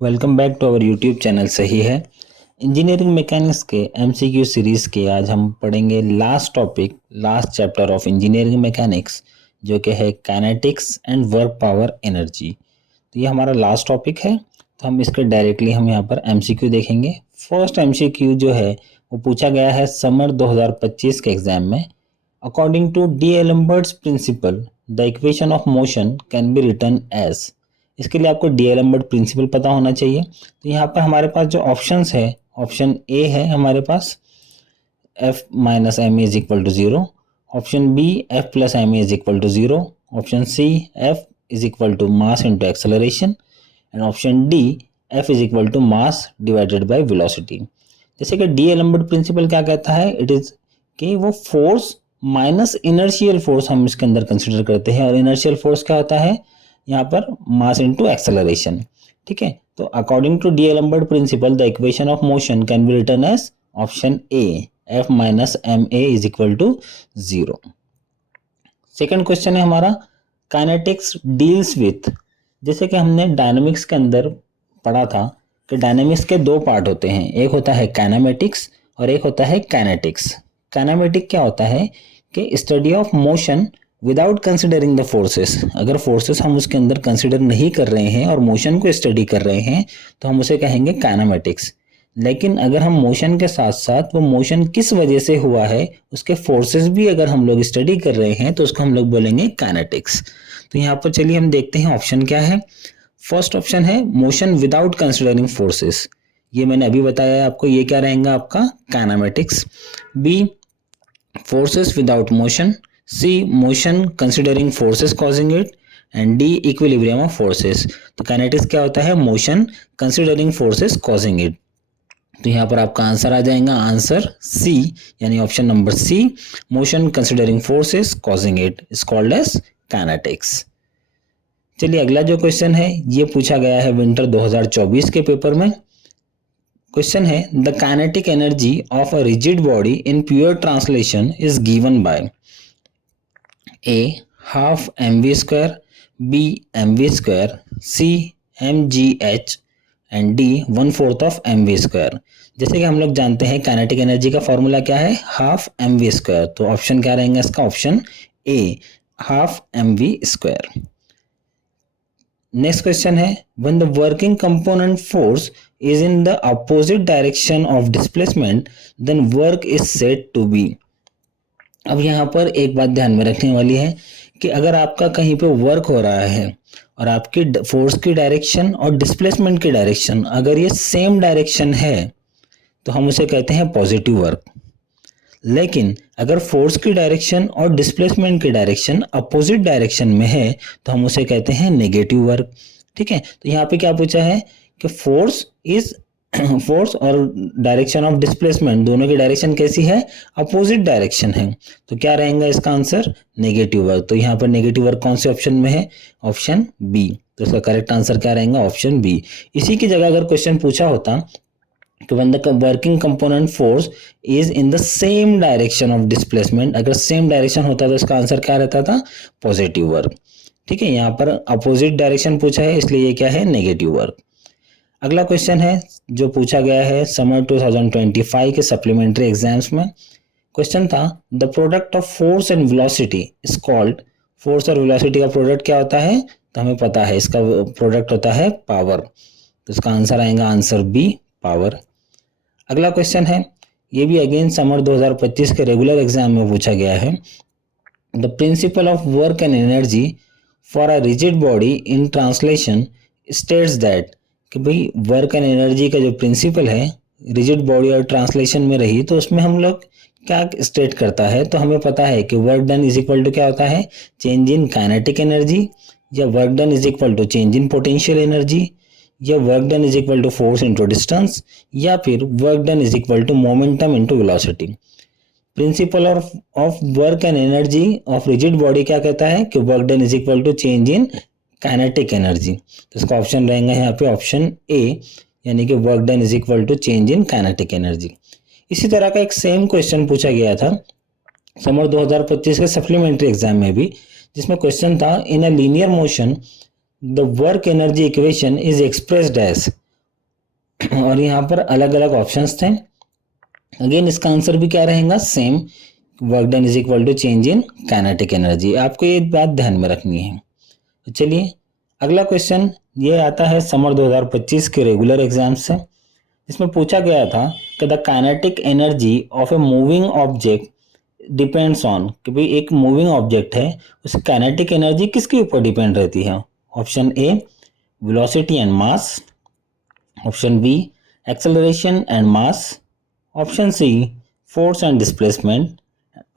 Welcome back to our YouTube channel सही है। Engineering mechanics के एमसीक्यू सीरीज के आज हम पढ़ेंगे last topic, last chapter of engineering mechanics, जो कि है kinetics and work power energy. तो ये हमारा लास्ट टॉपिक है, तो हम इसके डायरेक्टली हम यहाँ पर एमसीक्यू देखेंगे। फर्स्ट एमसीक्यू जो है वो पूछा गया है समर 2025 के एग्जाम में। According to D'Alembert's principle the equation of motion can be written as. इसके लिए आपको डीएलेम्बर्ट प्रिंसिपल पता होना चाहिए। तो यहाँ पर हमारे पास जो ऑप्शंस है, ऑप्शन ए है हमारे पास F minus M is equal to 0, option B F plus M is equal to 0, option C F is equal to mass into acceleration, and option D F is equal to mass divided by velocity. जैसे कि D'Alembert principal क्या कहता है, it is कि वो force minus inertial force हम इसके अंदर कंसिडर करते हैं, और इनर्शियल फोर्स क्या होता है यहाँ पर मास इनटू एक्सेलरेशन। ठीक है, तो according to D'Alembert principle the equation of motion can be written as option A F minus M A is equal to 0। Second question है हमारा काइनेटिक्स डील्स विथ। जैसे कि हमने डायनामिक्स के अंदर पढ़ा था कि डायनामिक्स के दो पार्ट होते हैं, एक होता है काइनेमेटिक्स और एक होता है काइनेटिक्स। काइनेमेटिक क्या होता है कि study of motion without considering the forces. अगर फोर्सेस हम उसके अंदर कंसिडर नहीं कर रहे हैं और मोशन को स्टडी कर रहे हैं तो हम उसे कहेंगे काइनेमेटिक्स। लेकिन अगर हम मोशन के साथ साथ वो मोशन किस वजह से हुआ है उसके फोर्सेस भी अगर हम लोग स्टडी कर रहे हैं तो उसको हम लोग बोलेंगे काइनेटिक्स। तो यहाँ पर चलिए हम देखते हैं ऑप्शन क्या है। फर्स्ट ऑप्शन है मोशन विदाउट कंसिडरिंग फोर्सेस, ये मैंने अभी बताया है आपको, ये क्या रहेगा आपका kinematics. B forces without motion, C motion considering forces causing it, and D equilibrium of forces। तो काइनेटिक्स क्या होता है, motion considering forces causing it. तो यहाँ पर आपका आंसर आ जाएगा आंसर सी, यानी option number C, motion considering forces causing it is called as kinetics. चलिए अगला जो क्वेश्चन है ये पूछा गया है विंटर 2024 के पेपर में। क्वेश्चन है the kinetic energy of a rigid body in pure translation is given by A half mv square, B mv square, C mgh and D 1/4 of mv square। जैसे कि हम लोग जानते हैं काइनेटिक एनर्जी का formula क्या है, हाफ mv स्क्वायर। तो ऑप्शन क्या रहेगा इसका, option A half mv square. Next question है when the working component force is in the opposite direction of displacement then work is said to be. अब यहाँ पर एक बात ध्यान में रखने वाली है कि अगर आपका कहीं पे वर्क हो रहा है और आपकी फोर्स की डायरेक्शन और डिस्प्लेसमेंट की डायरेक्शन अगर ये सेम डायरेक्शन है तो हम उसे कहते हैं पॉजिटिव वर्क। लेकिन अगर फोर्स की डायरेक्शन और डिस्प्लेसमेंट की डायरेक्शन अपोजिट डायरेक्शन में है तो हम उसे कहते हैं नेगेटिव वर्क। ठीक है, तो यहाँ पे क्या पूछा है कि फोर्स और डायरेक्शन ऑफ डिस्प्लेसमेंट दोनों की डायरेक्शन कैसी है, अपोजिट डायरेक्शन है। तो क्या रहेगा इसका आंसर, नेगेटिव वर्क। तो यहाँ पर नेगेटिव वर्क कौन से ऑप्शन में है, ऑप्शन बी। तो इसका करेक्ट आंसर क्या रहेगा, ऑप्शन बी। इसी की जगह अगर क्वेश्चन पूछा होता कि when the working component force is in the same direction of displacement, अगर सेम डायरेक्शन होता तो इसका आंसर क्या रहता था, पॉजिटिव वर्क। ठीक है, यहाँ पर अपोजिट डायरेक्शन पूछा है इसलिए ये क्या है, नेगेटिव वर्क। अगला क्वेश्चन है जो पूछा गया है समर 2025 के सप्लीमेंट्री एग्जाम्स में। क्वेश्चन था the product of force and velocity is called. Force और वेलोसिटी का प्रोडक्ट क्या होता है, तो हमें पता है इसका प्रोडक्ट होता है पावर। तो इसका आंसर आएगा आंसर बी, पावर। अगला क्वेश्चन है ये भी अगेन समर 2025 के रेगुलर एग्जाम में पूछा गया है। The principal of work and energy for a rigid body in translation states that, कि भाई वर्क एंड एनर्जी का जो प्रिंसिपल है रिजिड बॉडी और ट्रांसलेशन में रही तो उसमें हम लोग क्या स्टेट करता है, तो हमें पता है कि work done is equal to क्या होता है, चेंज इन काइनेटिक एनर्जी, या work done is equal to change in potential energy, या work done is equal to force into distance, या फिर work done is equal to momentum into velocity. Principle of work and energy of rigid body क्या कहता है कि work done is equal to change in kinetic energy. तो इसका option रहेगा यहाँ पे ऑप्शन ए, यानी कि work done is equal to change in kinetic energy. इसी तरह का एक सेम क्वेश्चन पूछा गया था समर 2025 के सप्लीमेंट्री एग्जाम में भी, जिसमें क्वेश्चन था in a linear motion the work energy equation is expressed as. और यहाँ पर अलग अलग ऑप्शंस थे। अगेन इसका आंसर भी क्या रहेगा, same, work done is equal to change in kinetic energy. आपको ये बात ध्यान में रखनी है। तो चलिए अगला क्वेश्चन ये आता है समर 2025 के रेगुलर एग्जाम से। इसमें पूछा गया था कि the kinetic energy of a moving object depends on, कि भाई एक मूविंग ऑब्जेक्ट है, उसकी काइनेटिक एनर्जी किसके ऊपर डिपेंड रहती है। Option A velocity and mass, option B acceleration and mass, option C force and displacement,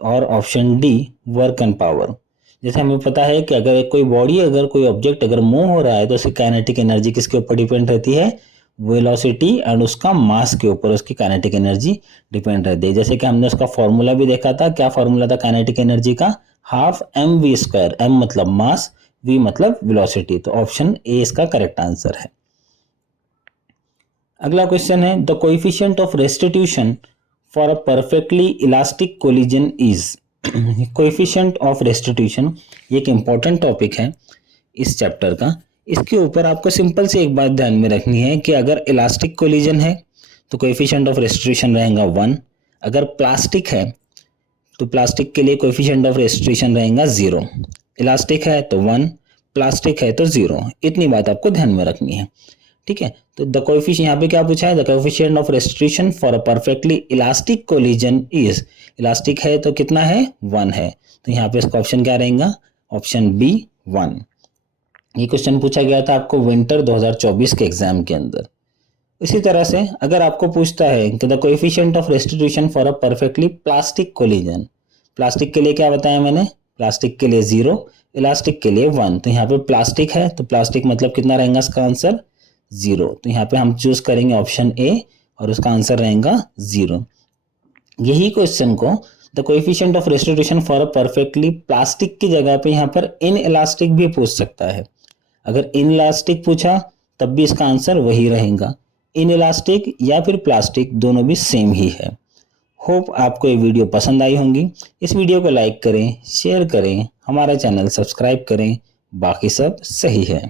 और option D work and power. जैसे हमें पता है कि अगर कोई बॉडी, अगर कोई ऑब्जेक्ट अगर मूव हो रहा है तो उसकी काइनेटिक एनर्जी किसके ऊपर डिपेंड रहती है, वेलोसिटी एंड उसका मास के ऊपर उसकी काइनेटिक एनर्जी डिपेंड रहती है। जैसे कि हमने उसका फॉर्मूला भी देखा था, क्या फॉर्मूला था काइनेटिक एनर्जी का, half M V square, M मतलब मास, वी मतलब वेलोसिटी। तो ऑप्शन ए इसका करेक्ट आंसर है। अगला क्वेश्चन है the coefficient of restitution for a perfectly elastic collision is. Coefficient of restitution ये एक इंपॉर्टेंट टॉपिक है इस चैप्टर का। इसके ऊपर आपको सिंपल सी एक बात ध्यान में रखनी है कि अगर इलास्टिक कोलिजन है तो कोएफिशिएंट ऑफ रेस्टिट्यूशन रहेगा 1। अगर प्लास्टिक है तो प्लास्टिक के लिए कोएफिशिएंट ऑफ रेस्टिट्यूशन रहेगा 0। इलास्टिक है तो 1, प्लास्टिक है तो 0। इतनी बात आपको ध्यान में रखनी है, ठीक है। तो द कोएफिशिएंट यहाँ पे क्या पूछा है, the coefficient of restitution for a perfectly elastic collision is. Elastic है तो कितना है, 1 है। तो यहाँ पे इसका ऑप्शन क्या रहेगा, ऑप्शन बी 1। ये क्वेश्चन पूछा गया था आपको विंटर 2024 के एग्जाम के अंदर। इसी तरह से अगर आपको पूछता है कि the coefficient of restitution for a perfectly plastic collision, plastic के लिए क्या बताया मैंने, प्लास्टिक के लिए 0, इलास्टिक के लिए 1। तो यहाँ पे प्लास्टिक है तो प्लास्टिक मतलब कितना रहेगा इसका आंसर, 0। तो यहाँ पे हम चूज करेंगे ऑप्शन ए और उसका आंसर रहेगा 0। यही क्वेश्चन को the coefficient of restitution for a perfectly plastic की जगह पे यहाँ पर इन इलास्टिक भी पूछ सकता है। अगर इन इलास्टिक पूछा तब भी इसका आंसर वही रहेगा। इन इलास्टिक या फिर प्लास्टिक दोनों भी सेम ही है। होप आपको ये वीडियो पसंद आई होंगी। इस वीडियो को लाइक करें, शेयर करें, हमारा चैनल सब्सक्राइब करें। बाकी सब सही है।